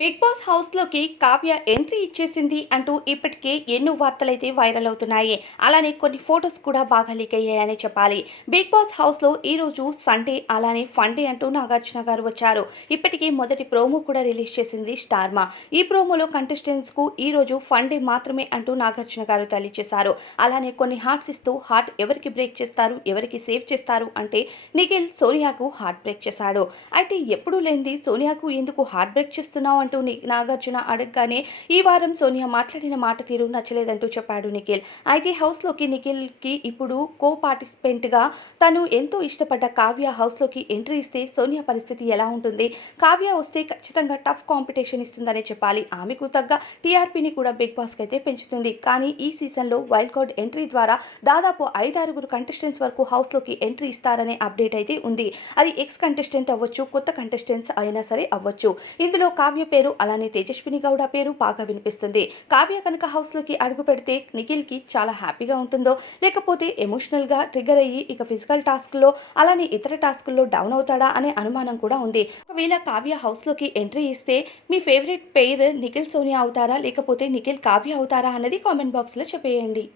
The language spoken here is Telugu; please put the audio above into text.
బిగ్ బాస్ హౌస్లోకి కావ్య ఎంట్రీ ఇచ్చేసింది అంటూ ఇప్పటికే ఎన్నో వార్తలైతే వైరల్ అవుతున్నాయి. అలానే కొన్ని ఫొటోస్ కూడా బాగా లీక్ అయ్యాయని చెప్పాలి. బిగ్ బాస్ హౌస్లో ఈరోజు సండే అలానే ఫండే అంటూ నాగార్జున గారు వచ్చారు. ఇప్పటికే మొదటి ప్రోమో కూడా రిలీజ్ చేసింది స్టార్మా. ఈ ప్రోమోలో కంటెస్టెంట్స్కు ఈరోజు ఫండే మాత్రమే అంటూ నాగార్జున గారు తెలియజేశారు అలానే కొన్ని హార్ట్స్ ఇస్తూ హార్ట్ ఎవరికి బ్రేక్ చేస్తారు ఎవరికి సేవ్ చేస్తారు అంటే నిఖిల్ సోనియాకు హార్ట్ బ్రేక్ చేశాడు. అయితే ఎప్పుడూ లేనిది సోనియాకు ఎందుకు హార్ట్ బ్రేక్ చేస్తున్నావు అంటూ నాగార్జున అడగగానే ఈ వారం సోనియా మాట్లాడిన మాట తీరు నచ్చలేదంటూ చెప్పాడు నిఖిల్. అయితే హౌస్లోకి నిఖిల్కి ఇప్పుడు కో పార్టిసిపెంట్గా తను ఎంతో ఇష్టపడ్డ కావ్య హౌస్లోకి ఎంట్రీ ఇస్తే సోనియా పరిస్థితి ఎలా ఉంటుంది? కావ్య వస్తే ఖచ్చితంగా టఫ్ కాంపిటీషన్ ఇస్తుందనే చెప్పాలి. ఆమెకు తగ్గ టీఆర్పీని కూడా బిగ్ బాస్కి అయితే పెంచుతుంది. కానీ ఈ సీజన్లో వైల్డ్ కార్డ్ ఎంట్రీ ద్వారా దాదాపు ఐదారుగురు కంటెస్టెంట్స్ వరకు హౌస్లోకి ఎంట్రీ ఇస్తారనే అప్డేట్ అయితే ఉంది. అది ఎక్స్ కంటెస్టెంట్ అవ్వచ్చు కొత్త కంటెస్టెంట్స్ అయినా సరే అవ్వచ్చు. ఇందులో కావ్య పేరు అలానే తేజస్విని గౌడ పేరు బాగా వినిపిస్తుంది. కావ్య కనుక హౌస్లోకి అడుగు పెడితే నిఖిల్కి చాలా హ్యాపీగా ఉంటుందో లేకపోతే ఎమోషనల్గా ట్రిగర్ అయ్యి ఇక ఫిజికల్ టాస్క్లో అలానే ఇతర టాస్క్లో డౌన్ అవుతాడా అనే అనుమానం కూడా ఉంది. ఒకవేళ కావ్య హౌస్లోకి ఎంట్రీ ఇస్తే మీ ఫేవరెట్ పేరు నిఖిల్ సోనియా అవుతారా లేకపోతే నిఖిల్ కావ్య అవుతారా అన్నది కామెంట్ బాక్స్లో చెప్పేయండి.